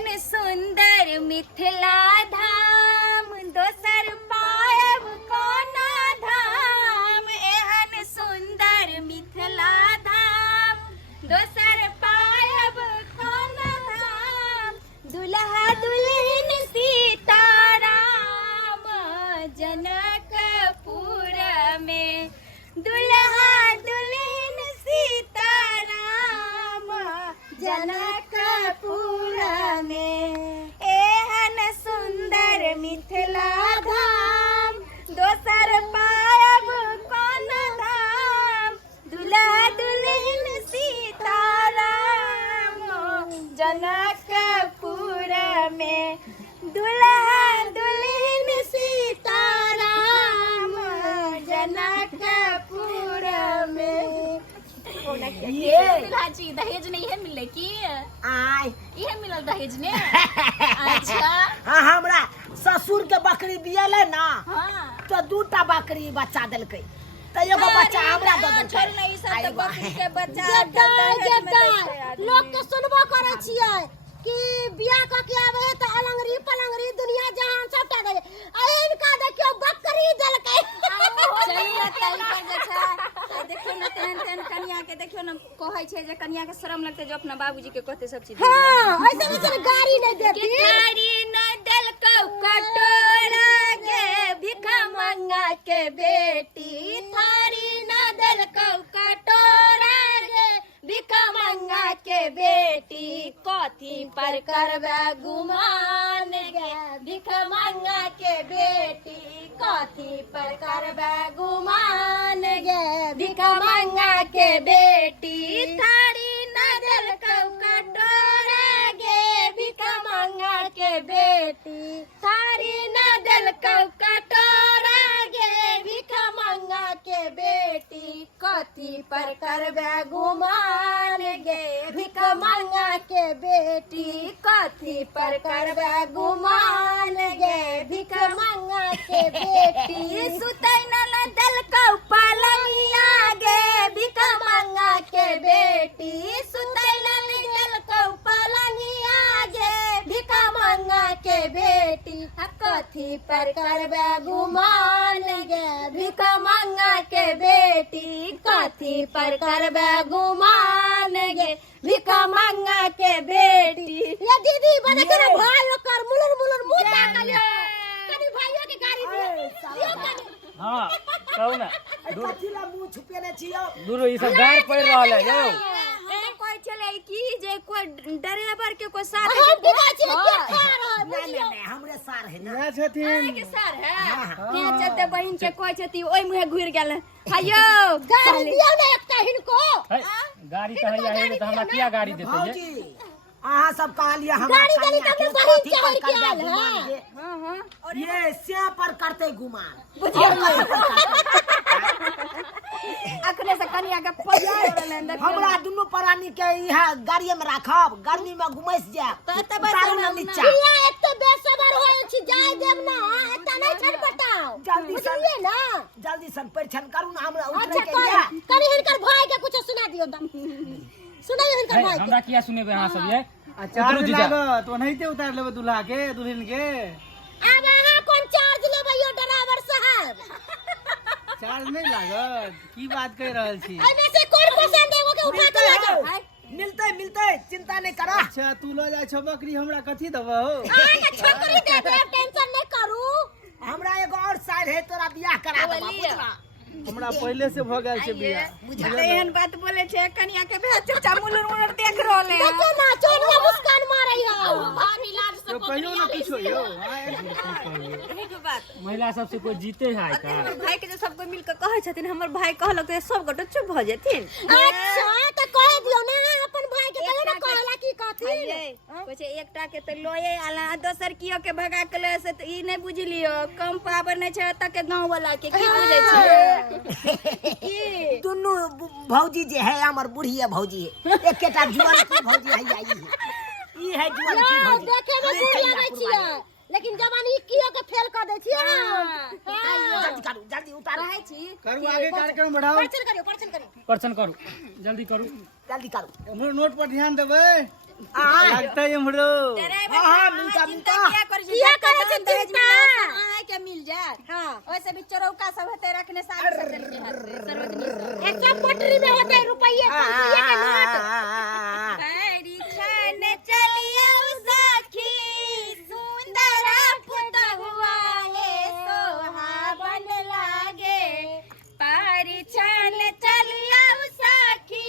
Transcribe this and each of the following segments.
एहन सुंदर मिथिला धाम दोसर पायब कोना धाम एहन सुंदर मिथिला धाम दोसर पायब कोना धाम दुल्हा दुल्हन सीताराम जनकपुर में दुल्हा दुल्हन सीताराम जनकपुर में एहन सुंदर मिथिला धाम दोसर पायब कोन धाम दुल्हा दुल्हन सीताराम जनकपुर में दुल्हा दुल्हन सीताराम जनकपुर में ये दहेज नहीं है मिले की आय ये मिलल दहेज ने अच्छा हाँ हमरा ससुर के बकरी बियले ना हाँ तो 2टा बकरी बच्चा देलकै तो एगो बच्चा हमरा दे देलकै छोड़ नहीं सब तो बकरी के बच्चा लोग के सुनबो करे छियै कि बियाह क के आवे त अलंगरी पलंगरी दुनिया जहान सबटा दे इनका देखियो बकरी देलकै चलिए तल पर जे छै देखियो न तेन कन्या के देखियो न कहै छै जे कन्या के शर्म लगते जो अपना बाबूजी के कहते सब चीज हां ऐसे वैसे गाड़ी नहीं देती गाड़ी न देलकौ कटोरा गे भिखा मंगा के बेटी थारी न देलकौ कटोरा गे भिखा मंगा के बेटी कथी पर करबे गुमान गे भिखा मंगा के बेटी कथी पर करबे गुमान गे भिखा मंगा के बेटी थारी न देलकौ कटोरा गे भिखा मंगा के बेटी थारी न देलकौ कटोरा गे भिखा मंगा के बेटी कथी पर करबे गुमान गे भिखा मंगा के बेटी कथी पर करबे गुमान गे भिखा मंगा के बेटी सुतै न देलकौ पलंगिया गे भिखा मंगा के बेटी सुतै न देलकौ पलंगिया गे भिखा मंगा के बेटी कथी पर करबे गुमान गे भिखा मंगा के बेटी कथी पर करबे गुमान गे भिखा मंगा के बेटी ये दीदी बने के भाई ओकर मुलर मुलर मुंह ताकलियो कनी भाइयों के गाड़ी दियो कनी हां कहू ना कथिला मुंह छुपेने छियो दूर ई सब गार पड़ रहल है यौ कोई चले की जे कोई ड्राइवर के कोई साथ हम दिखा छी के खा रहा नहीं हमरे सार है ना ना छथिन के सार है यहाँ चलते बहन के कोई छती ओइ मुहे घुर गेल हायो गाड़ी दियो ना एकटा हिनको गाड़ी कहैया है तो हमरा किया गाड़ी देते जे भौजी अहाँ सब कहलिए हमरा गाड़ी गाड़ी कन्या तब के बहिन कथी चढ़ पर के करबे आयल गुमान है गे? हां हां ये से पर करते गुमान अखने से कन्या के पजा रहल अंदर हमरा दुनु प्राणी के इहा गाड़ी में राखब गर्मी में घुमैस जाए तो एते उतारू बैठल ना नीचा बिया एते बेसबर होय छी जाय देब ना एता नहीं छन बताओ जल्दी से बुझलिए ना जल्दी से परिछन करू ना हमरा अच्छा उठे के या कनी हिनकर भाई के कुछ सुना दियो तुम सुनाइयो हिनकर भाई के हमरा किया सुनेबे अहाँ सब ये चार्ज लागत ओनाहिते उतार लेबे दूल्हा के दुल्हन के अब अहाँ कोन चार्ज लेबै यो ड्राइवर साहब चार्ज नहीं लागत की बात कह रहल छी एमे से कोन पसंद एगो के उठा के ले जाओ मिलते मिलते चिंता नहीं करा अच्छा तू ल जाय छ बकरी हमरा कथी देबो आ ना छोकरी दे दे टेंशन नहीं करू हमरा एगो और साल है तोरा बियाह करा देबा बुझला हमरा पहले से भ गेल छै बियाह बुझले एहन बात बोले छे कन्या के भेज चाचा मुलर मुलर देख रहल है देखो ना चोरिया मुस्कान मारै हो भाभी लाज से तो कहियो ना किछो यो यही के बात महिला सबसे कोई जीते है का हमर भाई के जो सब कोई मिलके कहै छथिन हमर भाई कहलक तो सब गोटे चुप भ जेथिन अच्छा तो कह दियो ना अपन भाई के कहियो ना कहला की कथी कुछ एकटा के तो लोये आला दोसर कियो के भगा के ले से ई नहीं बुझलियो कम पावर नहीं छै त के गांव वाला के की बुझै छै की दुनु भौजी जे है हमर बुढ़ी है भौजी है एकेटा जुआन की भौजी है आई है ई है जुआन की भौजी देखे में बुढ़ लागै छियै लेकिन जवानी कियो के फेल कर दै छियै ना जल्दी करू जल्दी उतारो कहै छी करू आगे कार्यक्रम बढ़ाओ परचन करियो परचन करू जल्दी करू जल्दी करू नोट पर ध्यान देबै लगता है हमरो ड्राइवर हाँ, साहब, मिलता, अहाँ मिलता। चिंता किया करै छी? किया जतऽ करै छी दान दहेज चिंता? मिलत, अहाँ के मिल जायत। हाँ। ओइसे भी चरौका सब हेतै रखने साग सब देलकै हाथ से, सरोजनी सब। सब पटरी में होते रुपये रुपये के नोट। हरी छान चलिया सखी, सुंदर पुतहुआ हे सोहावन लागे। पारी छान चलिया सखी,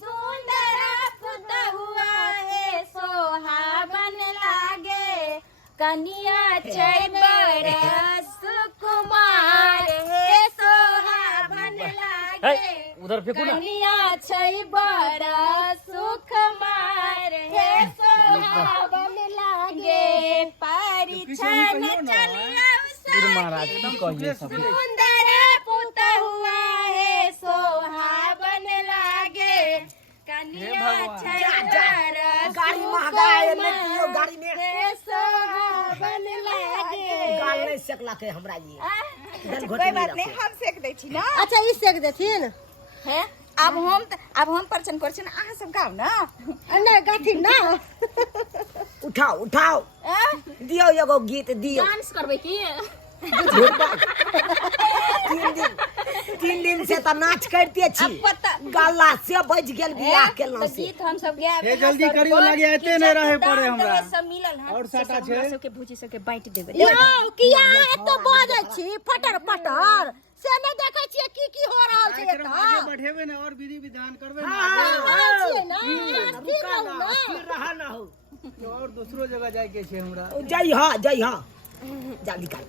सुंदर पुतहुआ हे सोहावन लागे। कनिया छै बड़ सुकुमार हे सोहावन लागे। उधर फेंकू ना। कनिया छै बड़ सुकुमार हे सोहावन लागे। परिछन चलिया गुरु महाराज की कहिए सब। सुंदर पुतहुआ हे सोहावन लागे। कनिया छै बड़ गाड़ी महंगा है, नहीं दियो गाड़ी में। हे सोहावन लागे। गाल नहीं सकला के हमरा ये। अच्छा, कोई बात नहीं, हम सेक दै छी ना। अच्छा ई सेक देथिन है अब हम परचन कर छी ना, अहाँ सब गाउ ना। नहीं गाथिन ना। उठाओ उठाओ, दियो एगो गीत दियो। डांस करबै की? तीन दिन से तो नाच करते छी, अब पता गला से बज गेल बियाह केलौ तो से। गीत हम सब गायब। हे जल्दी करियो, लागे एते नहीं रहे पड़े हमरा। सब मिलल हां और साटा छै। हमरा सब के भूजी सब के बांट देबै। यौ किया एतो बाजै छी फटर फटर से नहीं देखे छियै की हो रहल छै कार्यक्रम आगे एतऽ। बढ़ेबे ने और विधि विधान करबे हाँ, ना आबै छियै ना रुका ना, फिर रहा ना हो। तो और दूसरो जगह जाए के छै हमरा। जय हाँ जल्दी कर।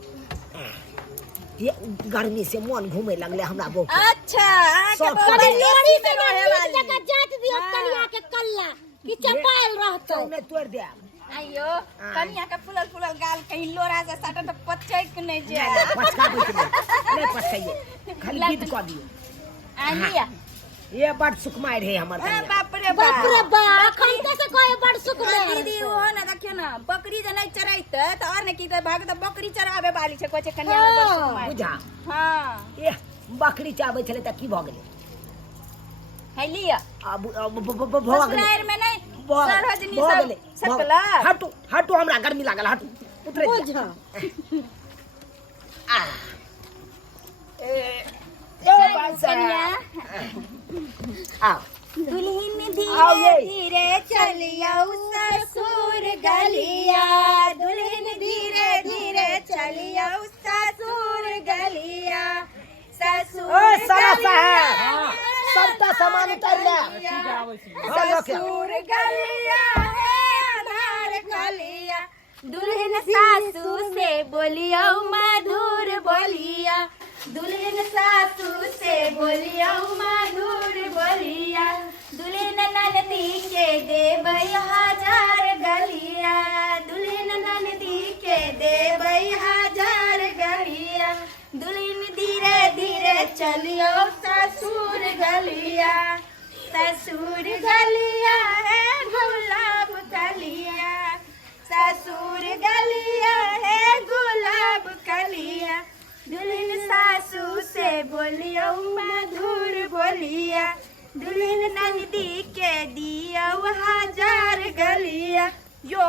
ये गर्मी से मन घूमे लगले हमरा बहुत। अच्छा अहाँ के सब बाबा करी लोरी लोरी से में रहे वाली। जगह जात दियो कनिया के कल्ला कि चपायल रहतै। तौने तोड़ दे। आइयो कनिया के फुलल गाल कहीं लोरा से साटा तो पचैक नहीं जाए। पचका बैठ नहीं पचकाइए, खाली गीत कर दियो। आनिया ये बड़ सुकुमार है हमर कन्या। बाप रे बाप बाप। रे बाप खंते से कोई बड़ सुख में। दीदी वो ना देखियो ना, बकरी जे नहीं चराइते तो और ने की तो भाग तो बकरी चराबे वाली छै, कोचे कन्या में बड़ सुकुमार। बुझा हां ये बकरी चाबै छले त की भ गेलै? है लिया अब भ गेलै, ससुराल में नहीं सरोजनी भ सब गेलै। सकला। हटू हटू, हमरा गर्मी लागल, हटू उतरे बुझ आ ए भाई कन्या आ दुल्हन आओ धीरे ये। धीरे चलिया ससुर गलिया। दुल्हन धीरे धीरे चलिया ससुर गलिया। ससुर ओए सारा गलिया, साहब सबटा सामान उतार ले। ठीक है आबै छी। ससुर गलिया है आधार गलिया। दुल्हन सासू से बोलियो मधुर बोलिया। दुल्हन सासू से बोलियो मधुर बोलिया। दुल्हन ननदी के देबै हजार गलिया। दुल्हन ननदी के देबै हजार गलिया। दुल्हन धीरे धीरे चलियो ससुर गलिया। ससुर गलिया है गुलाब कलिया। ससुर गलिया है गुलाब कलिया। दुल्हन सासू से बोलियो मधुर बोलिया। दुल्हन नंदी के दियो हजार गलिया। यो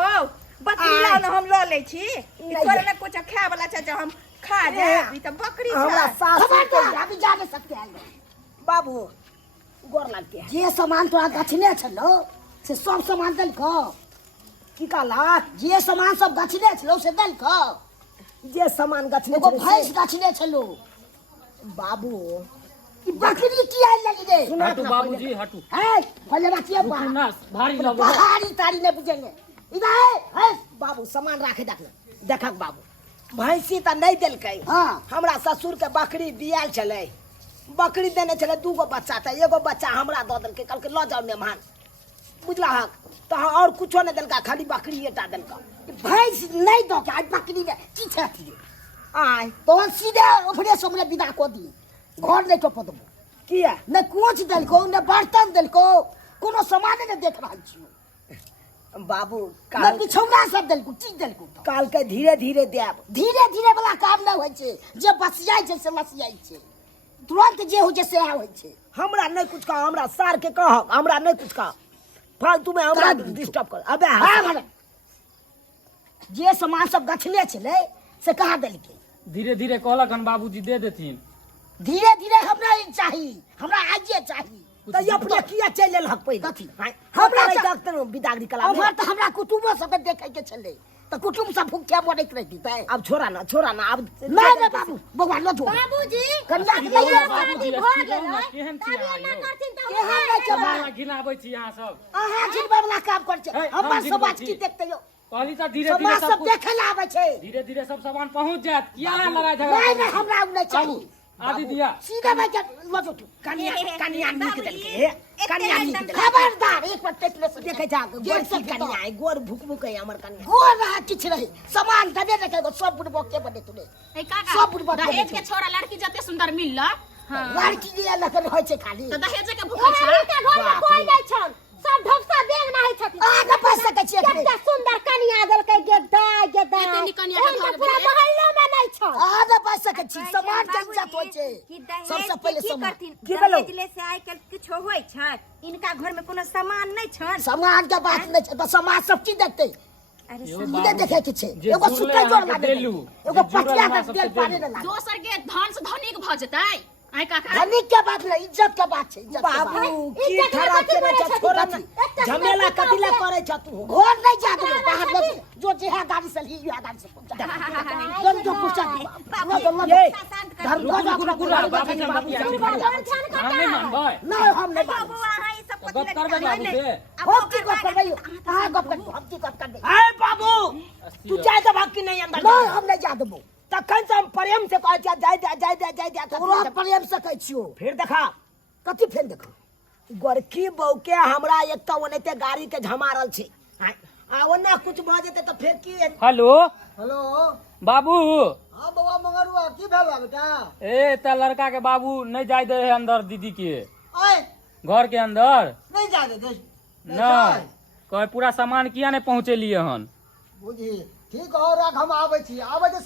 बकरी ना हम लो ले छी। ई तोरे ने कुछ खाए वाला छै जो हम खा जाब। ई त बकरी हमरा छै। सासू के अभी जा नहीं सकते हैं बाबू, गोर लगते हैं। जे सामान तोरा गछने छलो से सब सामान देलको। की कहला? जे सामान सब गछने छलो से देलको। जे सामान गछने एगो छलै भैंस से- गछने छलो। बाबू ई बकरी किया लगी रे? हटू बाबूजी हटू। है पहले रखिए उठू ना, भारी लगे है। पहाड़ी तारी नहीं बुझेंगे। इधर है बाबू सामान राखे देखक बाबू, भैंसी त नहीं देलकै। हाँ। हमरा ससुर के बकरी बियाल छलै, बकरी देने छलै, 2 गो बच्चा था, एगो बच्चा हमरा दऽ देलकै, कहलकै ल जाओ मेहमान, बुझला हक। तो और कुछो नहीं देलका, खाली बकरीटा देलका। भैंस नहीं दो के आज बकरी ने चीछे थी। आय तो सीधे ओपरे सोमने विदा को दी। घर नहीं टोप दबो। किया न कोच देलको न बर्तन देलको, कोनो सामान नहीं देख रहल छियो। बाबू न काल बिछौना सब देलको, चीज देलको। काल के धीरे धीरे देब। धीरे धीरे वाला काम नहीं होय छे। जे बसियाई छे से लसियाई छे, तुरंत जे हो जे से होय छे। हमरा नहीं कुछ कह, हमरा सार के कह, हमरा नहीं कुछ कह। फालतू में हमरा डिस्टर्ब कर अबे हाँ जे सामान सब गछले छले से कहा देलके धीरे धीरे कहलक हन बाबूजी दे देथिन। धीरे धीरे हमरा ई चाही हमरा आजे चाही तो ये अपने किया चल लेल हक पे कथी हमरा डॉक्टर विदागरी कला हमर त हमरा कुटुंबो सब देखे के छले तो कुटुंब सब भूखे मरैत रहित अब छोड़ा ना अब नहीं रे बाबू भगवान न जो बाबूजी कन्या के कहिया शादी शादी भ गेलै केहन छी तब अहाँ एना यौ? करथिन त केहन रे के अहाँ घिनाबै छी अहाँ सब। अहाँ जिनबे वाला काम कर छै है, हमर हम समाज जिनबै की छी। देखते हो कहली त धीरे धीरे समाज सब सब कुछ देखे ला आवे छै धीरे धीरे सब सामान पहुंच जात। किया लड़ाई झगड़ा नहीं करै नहीं छी? हमरा उ नहीं चाहिए आदि दिया सीधा मैं मत उठ कन्या नीक देलके कन्या नीक देलके खबरदार एक बार टेपले से देखे जा गोर सब कन्या है गोर भुक भुक है हमर कन्या गोर रहा किछ रही सामान दे देखे सब बुढ़बो के बने तूने ए काका सब बुढ़बो दहेज के छोरा लड़की जते सुंदर मिलल लड़की के लग रहे छै खाली तो दहेज के भूखल छ। के घर में कोई नहीं छन सब ढोकसा बेग नहीं छथिन आ न बस सके छै केते सुंदर कन्या देलकै गेदा एते नी कन्या के घर पूरा भेलै। मोहल्ला में नहीं छन आ न बस सके छी सामान के इज्जत होय छै सबसे पहले सामान की बोलो दहेजले से आइ काल्हि किछो होइ छै इनका घर में कोनो सामान नहीं छन। सामान के बात नहीं छै बस समाज सब चीज देखते अरे एगो इधर देखे के छै जे एगो जुड़ले सुतै जोर अहाँके लागे देलू, एगो जे जुड़ल पटिया अहाँ के सबके देल पानी देलू। न लागे दोसर के धन से धनिक भ जतै आइ काका धनिक के बात नहीं इज्जत के बात छै इज्जत के बात बाबू, की इज्जत के खराब कथी करे करे छ छथि छोरा कथी? ना एकटा झमेला सुंदर कथी ला काम करे छ तू घर नहीं जा दे बाहर में जो जेहा गाड़ी से ली या गाड़ी से जन जो पूछा ये धर गुरु बाबू से बतिया छी भाई। हम नहीं मानबै। नहीं हम नहीं बाबू अहाँ ई सब गप करबै बाबू से। हम की गप करबै हां गप कर हम की गप करबै ए बाबू तू जाए तो भाग की नहीं अंदर नहीं हम नहीं जा देबो तखन से हम प्रेम से कह जाय तोरा प्रेम से कहै छियो फिर देखा कथी फेर देखा गोरकी बहू के हमरा एक तो ओनेते गाड़ी के झमारल छै आ ओना कुछ भ जेते तो फिर की हेलो हेलो बाबू हाँ बाबा मंगरुआ की भेल बेटा ए त लड़का के बाबू नहीं जाय दे है अंदर दीदी के आय घर के अंदर नहीं जा दे नहीं कहे पूरा सामान किया नहीं पहुँचेलिए हन। बुझी ठीक हो रख हम आबै छी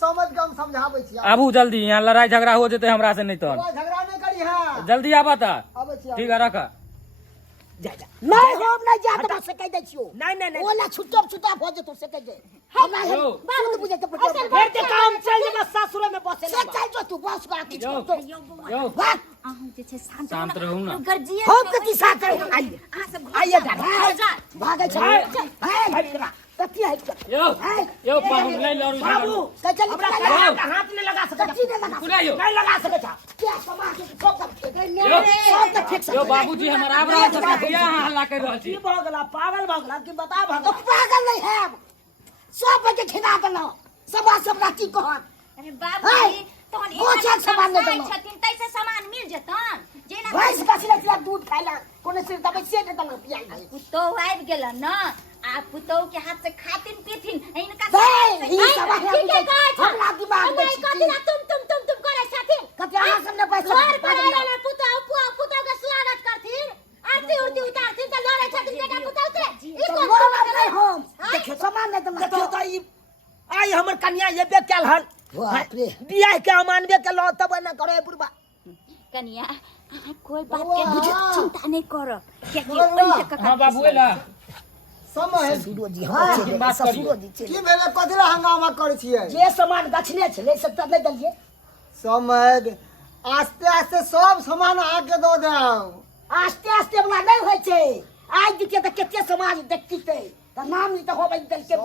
समझ के हम समझाबै छी आबू जल्दी यहाँ लड़ाई झगड़ा हो जेते हमरा से नहीं तो बाबा झगड़ा नहीं करी है जल्दी आबा ता आबै छी ठीक है रखा। नहीं हम नहीं जा देबो से कह दै छियो नहीं ओला छुट्टा भ जेतो से कह दे हमरा यो। बाबू बुझे के फिर ते काम चल जेबा ससुर में बसे से चल जो तू बस का किछ यो तो यो अहूँ जे छै शांत रहू ना। गर्जियन हम कथी साथ रहे आइए अहाँ सब आइए भागे छ है भटकरा कथी है यो यो बाबू नहीं लड़ू बाबू झगड़ू। चल हमरा हाथ नहीं लगा सकता कथी नहीं लगा सुना यो। नहीं लगा सकता क्या समाज के सब सब ठीक यो। सब तक ठीक यो बाबूजी हमारा आबरा से बिया हल्ला कर रहल छी। की भगला पागल भगला कि बता भगला पागल नहीं है सब बजे खिला देलो सबा सब राती कहत अरे बाबूजी तहन वो चल सामान ले देलो छथिन तैसे सामान मिल जेतन जेना भैंस का सिला दूध खाइला कोने से दबे से दे देलो पियाई पुतोह आबि गेल न आ पुतोह के हाथ से खातिन पीथिन इनका ई सब ठीक है कहै छ हमरा दिमाग में कथी ला तुम करे छथिन कते अहाँ सब ने पैसा घर पर आइला पुतौ के स्वागत करथिन आरती उरती उतारथिन त लड़े छथिन बेटा पुतौ से ई तो कोन बोला नहीं हम देखियो सामान नहीं देलो देखियो तो ई आई हमर कन्या ये बे कैल हल बाप रे बियाह के अमानबे के लो तब ना करे बुढ़बा कनिया अहाँ कोई बात के चिंता नहीं करो क्योंकि हाँ बाबू एला समझ ससुरो जी हां ससुरो जी की भेले कथी ला हंगामा करै छियै जे सामान गछने छले सब त ले देलिए समझ आस्ते आस्ते सब सामान आके दो दे आस्ते आस्ते वाला नहीं होय छै आज दिखे त केते समाज देखती त नाम नहीं त होबै दल के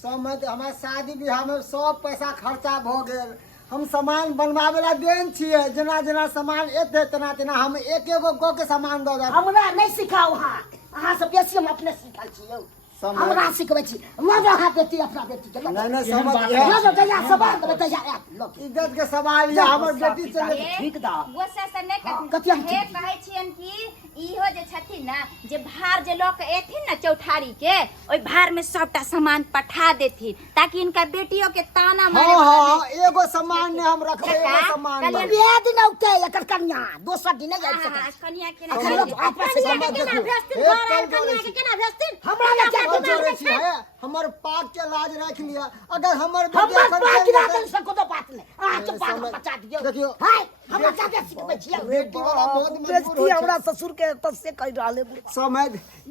समझ हमारे शादी ब्याह में सब पैसा खर्चा भ गेल हम सामान बनवावे ला देन छियै जना जना सामान एते तना तना हम एक एगो गो के सामान दो दे हमरा नहीं सिखाओ अहाँ सब बेसी हम अपने सिखल छी यौ हमरा सिखबै छी लगा हाथ बेटी अपना बेटी के नहीं नहीं समझ लगा तैया सवाल करबै तैया लोग इज्जत के सवाल ये हमर बेटी चले ठीक दा वो से नहीं कथी हम हे कहै छियन कि इहो जे छथिन ना जे भार जे लोक एथिन ना चौठारी के ओइ भार में सबटा सामान पठा देथिन ताकि इनका बेटियों के ताना मारे हां एगो सामान ने हम रखबै एगो सामान कलियन बे दिन औते एकर कन्या दोसर दिन नहीं जाय सकै कनिया के अखन लोग आपस में केना भेस्तिन घर आइल कन्या के केना भेस्तिन हमरा ले क्या जोड़े छी है हमर पाक के लाज रख लिया अगर हमर हम बेटी बस एखन बात चलि गिरा जेतै- दे सको तो बात नहीं आ चुप समय- बचा दियो देखियो, हाय हम बचा दे सिखबै छियै बेटी वाला बहुत मजबूर बेइज्जती होइ हमरा छै ससुर के तब से कहि रहले समय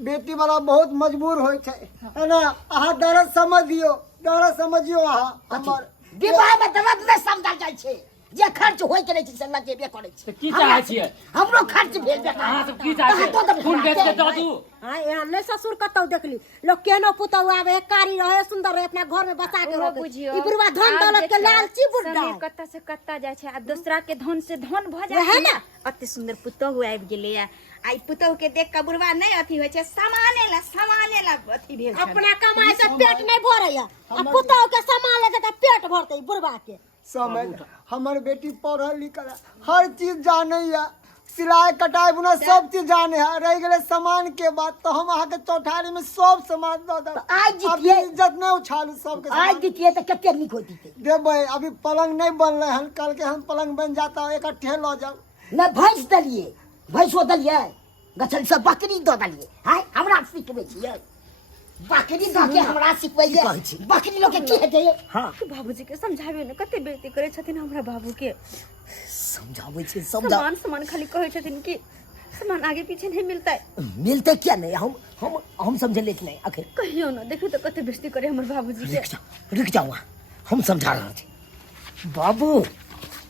बेटी वाला बहुत मजबूर होइ छै है ना अहाँ दर्द समझियो दर्द समझियो अहाँ हमर विवाह में दर्द नहीं समझल जाय छै जे खर्च होय के रहै छै से लगेबे करै छै की चाहै छियै हमरो खर्च भेल बेटा अहाँ सब की चाहै छियै खून बेच के दऽ दू हाँ यहाँ नहीं ससुर कतौ देखली लोग केनो पुतौ आवे कारी रहे सुंदर रहे अपना घर में बसा के ओहो रखे बुझियो ई बुढ़वा धन आब दौलत जे के छै, लालची बुढ़ा समय कत्ता से कत्ता जाय छै आ दूसरा के धन से धन भ जाय वएह छै ना। ना अते सुंदर पुतहु आबि गेलै आ आई पुतहु के देख के बुढ़वा नहीं अथी होय छै सामाने ला अथी भेल छै अपना कमाई से पेट नहीं भरैया आ पुतौ के सामान लेके त पेट भरतै बुढ़वा के समझ हमर बेटी पढ़ल लिखल है, हर चीज जाने है सिलाई कटाई बुना सब चीज जाने है रह गए सामान के बात तो हम अहाँ के चौठारी में सब सामान दऽ देब आज अभी जितिए इज्जत नहीं उछालू सबके आज सामान दितिए तो कते निक होती थी देबै अभी पलंग नहीं बनले हन कल के हम पलंग बन जाता इकट्ठे लऽ जाओ न भैंस दलिए भैंसो दलिए गछल से बकरी दऽ दलिए हाय हमरा सिखबै छियै बकरी दऽ के हमरा सिखबै छियै बकरी लोग के की हेतै हां बाबूजी के समझाबे ने कते बेइज्जती करे छथिन हमरा बाबू के समझाबै छियै समझा समान खाली कहै छथिन कि सामान आगे पीछे नहीं मिलता है मिलते क्या नहीं हम समझले कि नहीं आखिर कहियो ना देखो तो कते बेइज्जती करे हमर बाबूजी के रुक जाओ हम समझा रहे थे बाबू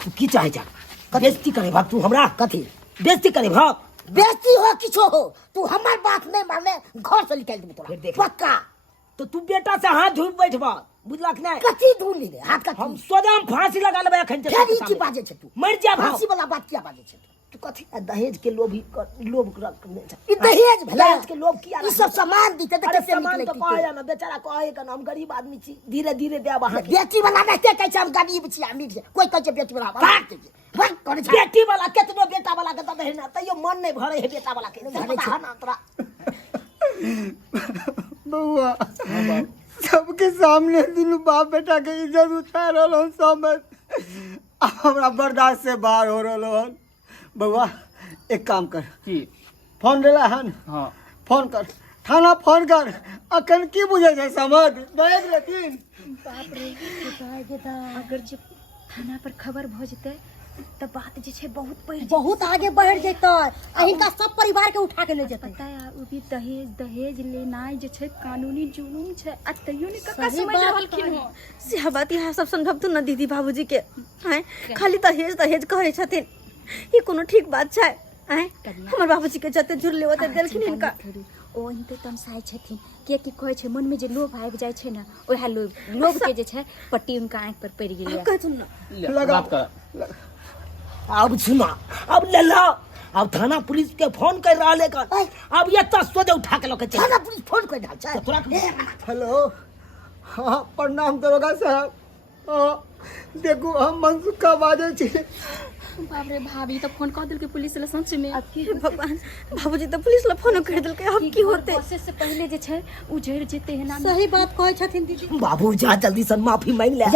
तू की चाहे जा बेइज्जती करे भाग तू हमरा कथी बेइज्जती करे भाग बेइज्जती हो किछो हो तू हमर बात नहीं माने घर से निकाल देबे तोरा पक्का तो तू बेटा से हाथ धुन बैठबा बुझलक नहीं कथी धुन ले हाथ का हम सोदाम फांसी लगा लेबे एखन फिर ई की बाजे छै तू मर जा फांसी वाला बात क्या बाजे छै तू कथी दहेज के लोभी लोभ करने छै ई दहेज भेलै दहेज के लोभ किया ई सब सामान दीते त कैसे निकले तो कहे ना बेचारा कहे का हम गरीब आदमी छी धीरे धीरे देब अहाँ बेटी वाला नहीं के कहै छै हम गरीब छी अमीर छी कोई कहै छै बेटी वाला बात भाग करे छै बेटी वाला केतनो बेटा वाला के दहे ना तइयो मन नहीं भरे है बेटा वाला के भरे छै ना तोरा बउआ सबके सामने दुनू बाप बेटा के इज्जत उठा रहल हन समझ अब हमरा बर्दाश्त से बाहर हो रहल हन बउआ एक काम कर की फोन देला हन हां फोन कर थाना फोन कर अखन की बुझे छै समझ देख लेकिन बाप रे अगर जे थाना पर खबर भ जेतै त बात जे छै बहुत आगे बढ़ जेतै अहिंका सब परिवार के उठा के ले जेतै पता है वो भी दहेज लेनाइ जे छै कानूनी जुलूम छै आ तैयो ने कक्का सही समझ बात रहलखिन हो से बात यहाँ सब समझब तो न दीदी बाबूजी के हैं खाली दहेज कहै छथिन ई कोनो ठीक बात छै हैं हमर बाबूजी के जते जुड़ले ओते देलखिन हिनका ओ इनते तमसाय छथिन कि कहै छै मन में जे लोभ आबि जाय छै ना ओहा लोभ के जे छै पट्टी उनका आंख पर पड़ि गेलै कहथुन ना लगा बात कर अब सुना अब ले लो अब थाना पुलिस के फोन कर रहा लेकर अब ये तो सोदे उठा के लोग थाना पुलिस फोन कर डाल छै तोरा हेलो हाँ प्रणाम दरोगा साहब हाँ देखू हम मनसुखा बाजै छी बाप रे भाभी तो फोन कह दिल के पुलिस ले सच में अब की भगवान बाबूजी तो पुलिस ला फोन कर देलकै अब की होते से पहले जे छै उजड़ जेते है ना सही बात कहै छथिन दीदी बाबू जा जल्दी से माफी मांग ले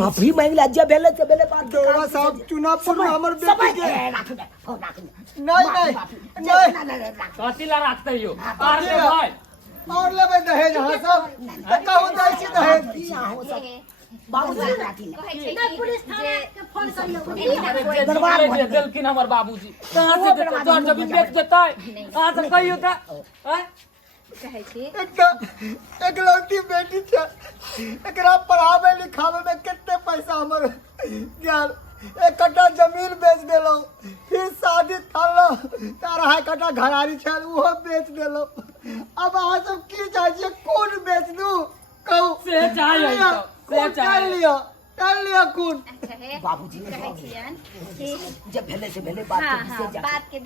माफी मांग ले जे भेले से भेले बात दरोगा साहब चुनाव में हमर बेटी के राख दे फोन राख दे नहीं तहसीलदार रखते हो आर ले भाई और लेबै दहेज अहाँ सब कहू दै छी दहेज बाबू जी राखी ले पुलिस थाना के फोन करियो दरबार देलखिन हमर बाबूजी कहां से देतै तोहर जमीन बेच देतै कहां से कहियो त हैं कहै छी एकलौती बेटी छै एकरा पढ़ाबै लिखाबै में कते पैसा हमर गेल एक कट्ठा जमीन बेच देलौ फिर शादी थालौ 4.5 कट्ठा घरारी छै ओहो बेच देलौ अब अहाँ सब की चाहै छियै कोन बेच दू कहू से चाहे से चाहे कर लिया कौन बाबूजी ने कहै छियन कि जब भेले से भेले बात हाँ के हाँ बिसर जा बात के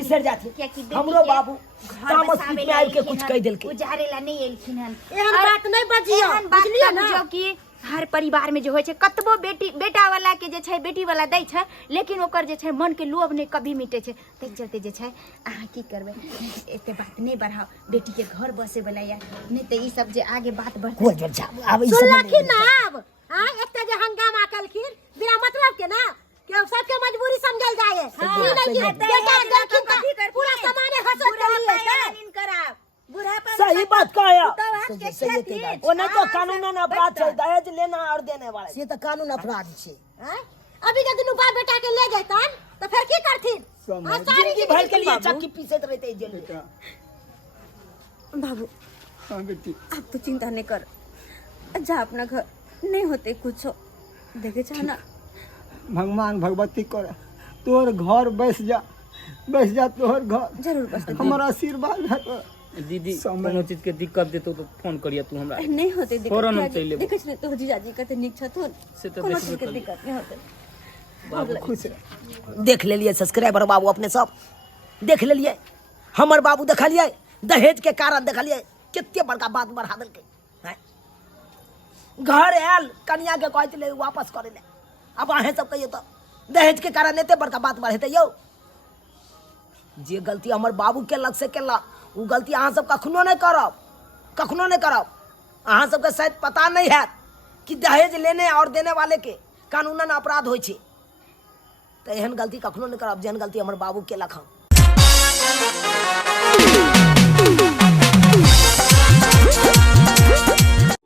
बिसर जाती कियाकि बेटी हमरो के बाबू घर तामस बसावे में ला आबि के एलखिन कुछ हन, कह देलकै उजारे ला नहीं एलखिन हन एहन बात नहीं बजियो एहन बात बुझलियै ना ना बुझियो कि हर परिवार में जो होय छै कतबो बेटा वाला के जे छै बेटी वाला दै छै लेकिन ओकर जे छै मन के लोभ नहीं कभी मिटे छै तै चलते जे छै अहाँ की करबै एते बात नहीं बढ़ाओ बेटी के घर बसे वाला या नहीं तो ई सब जे आगे बात बढ़ कोई जब जा अब ई सब सुनलखिन ना अब हां एते जे हंगामा कलखिन बिना मतलब के ना कि सबके मजबूरी समझल जाए ई नहीं कि बेटा देखिन पूरा सामान हसत पूरा करिए बयान कराब सही बात कहा खेती वो नहीं तो कानूनन अपराध है दहेज लेना और देने वाला से तो कानून अपराध छे हैं? अभी के दिन बाप बेटा के ले जैतन तो फिर की करथिन आ सारी जिंदगी भर के लिए चक्की पीसत रहते जेल में। बाबू हाँ बेटी आप तो चिंता नहीं कर, जा अपना घर, नहीं होते कुछ देखे चाहना। भगवान भगवती कर तोहर घर बस जा तोहर घर जरूर बस हमारा आशीर्वाद है तो। दीदी कोनो चीज के दिक्कत देतो तो फोन करिया तू हमरा। नहीं होते फौरन हम चल लेबो। देखे छे तो जीजाजी कते निक छथुन, से तो कोनो देखबे चीज के करी। दिक्कत नहीं होते। बाबू खुश रह। देख ले लिए सब्सक्राइबर बाबू अपने सब देख ले लिए हमर बाबू देखलिए दहेज के कारण देखलिए कितने बड़का बात बढ़ा दिल के हैं? घर आयल कन्या के कहते ले वापस करे ले, अब अहे सब कहिए तो दहेज के कारण एते बड़का बात बढ़ेते यो। जे गलती हमर बाबू के लग से केला वो गलती अहाँ सब कखनो नहीं करब। अहाँ सबके शायद पता नहीं है कि दहेज लेने और देने वाले के कानूनन अपराध होय छै, तो एहन गलती कखनो नहीं करब जेहन गलती हमर बाबू केलक हन।